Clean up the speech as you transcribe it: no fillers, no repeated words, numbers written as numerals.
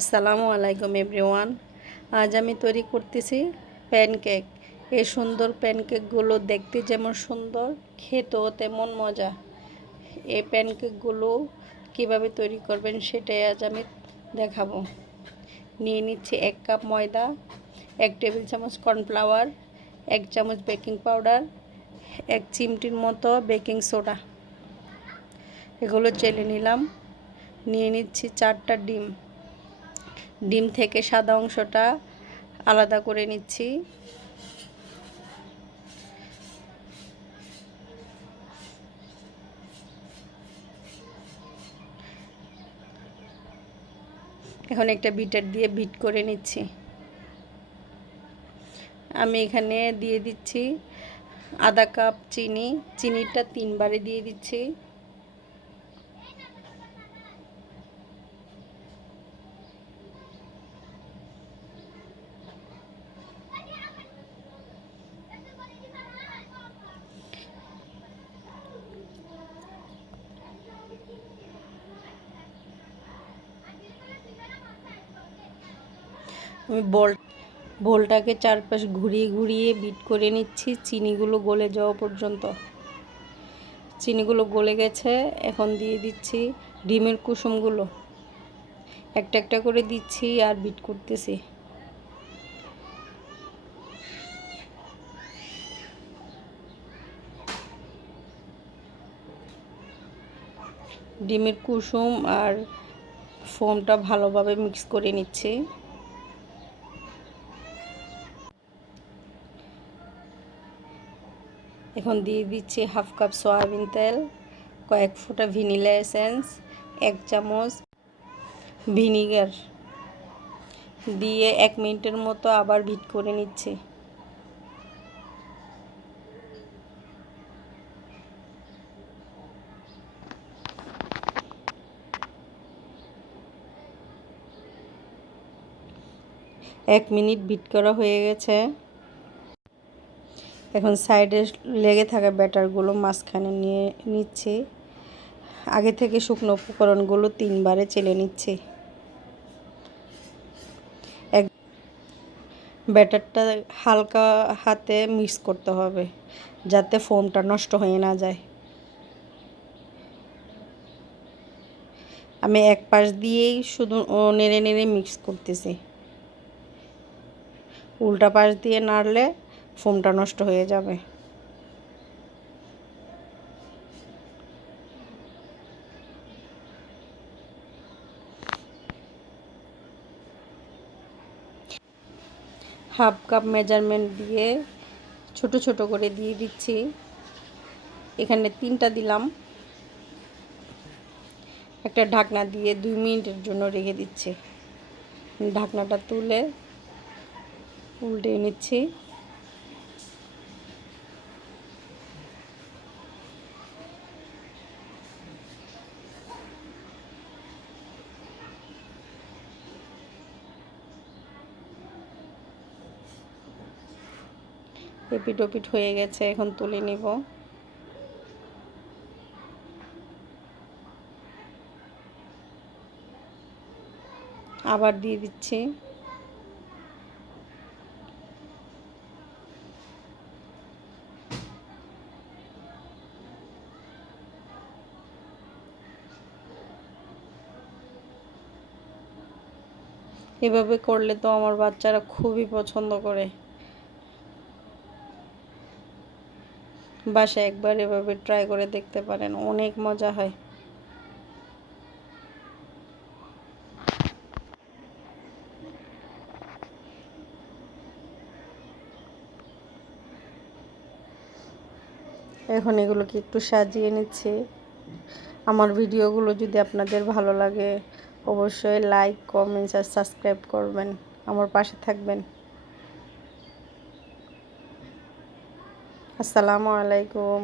আসসালামু আলাইকুম এভরিওয়ান। আজ আমি তৈরি করতেছি প্যানকেক। এই সুন্দর প্যানকেকগুলো দেখতে যেমন সুন্দর, খেতেও তেমন মজা। এই প্যানকেকগুলো কিভাবে তৈরি করবেন সেটাই আজ আমি দেখাবো। নিয়ে নিচ্ছি 1 কাপ ময়দা, 1 টেবিল চামচ কর্নফ্লাওয়ার, 1 চামচ বেকিং পাউডার, 1 চিমটির মতো বেকিং সোডা। এগুলো চেলে নিলাম। নিয়ে নিচ্ছি 4টা ডিম। ডিম থেকে সাদা অংশটা আলাদা করে নিচ্ছি। এখন একটা বিটার দিয়ে বিট করে নিচ্ছি। আমি এখানে দিয়ে দিচ্ছি আধা কাপ চিনি। চিনিটা 3 বারে দিয়ে দিচ্ছি। আমি বোলটাকে চারপাশ ঘুরিয়ে ঘুরিয়ে বিট করে নিচ্ছি চিনিগুলো গলে যাওয়া পর্যন্ত। চিনিগুলো গলে গেছে। এখন দিয়ে দিচ্ছি ডিমের কুসুমগুলো। একটা একটা করে দিচ্ছি আর বিট করতেছি। ডিমের কুসুম আর ফোমটা ভালোভাবে মিক্স করে নিচ্ছি। এখন দিয়ে দিচ্ছি হাফ কাপ সয়াবিন তেল, কয়েক ফোঁটা ভ্যানিলা এসেন্স, 1 চামচ ভিনিগার দিয়ে 1 মিনিটের মতো আবার বিট করে নিচ্ছি। এক মিনিট বিট করা হয়ে গেছে। এখন সাইডে লেগে থাকা ব্যাটারগুলো মাঝখানে নিয়ে নিচ্ছি। আগে থেকে শুকনো উপকরণগুলো 3 বারে চেলে নিচ্ছি। ব্যাটারটা হালকা হাতে মিক্স করতে হবে যাতে ফোমটা নষ্ট হয়ে না যায়। আমি এক পাশ দিয়েই শুধু নেড়ে নেড়ে মিক্স করতেছি। উল্টা পাশ দিয়ে নাড়লে ফোমটা নষ্ট হয়ে যাবে। হাফ কাপ মেজারমেন্ট দিয়ে ছোট ছোট করে দিয়ে দিচ্ছি। এখানে 3টা দিলাম। একটা ঢাকনা দিয়ে 2 মিনিটের জন্য রেখে দিচ্ছি। ঢাকনাটা তুলে উল্টে নিচ্ছি। এপিট ওপিট হয়ে গেছে, এখন তুলে নিব। আবার দিয়ে দিচ্ছি। এভাবে করলে তো আমার বাচ্চারা খুবই পছন্দ করে। বাসায় একবার এভাবে ট্রাই করে দেখতে পারেন, অনেক মজা হয়। এখন এগুলোকে একটু সাজিয়ে নিচ্ছি। আমার ভিডিওগুলো যদি আপনাদের ভালো লাগে অবশ্যই লাইক, কমেন্টস আর সাবস্ক্রাইব করবেন। আমার পাশে থাকবেন। আসসালামু আলাইকুম।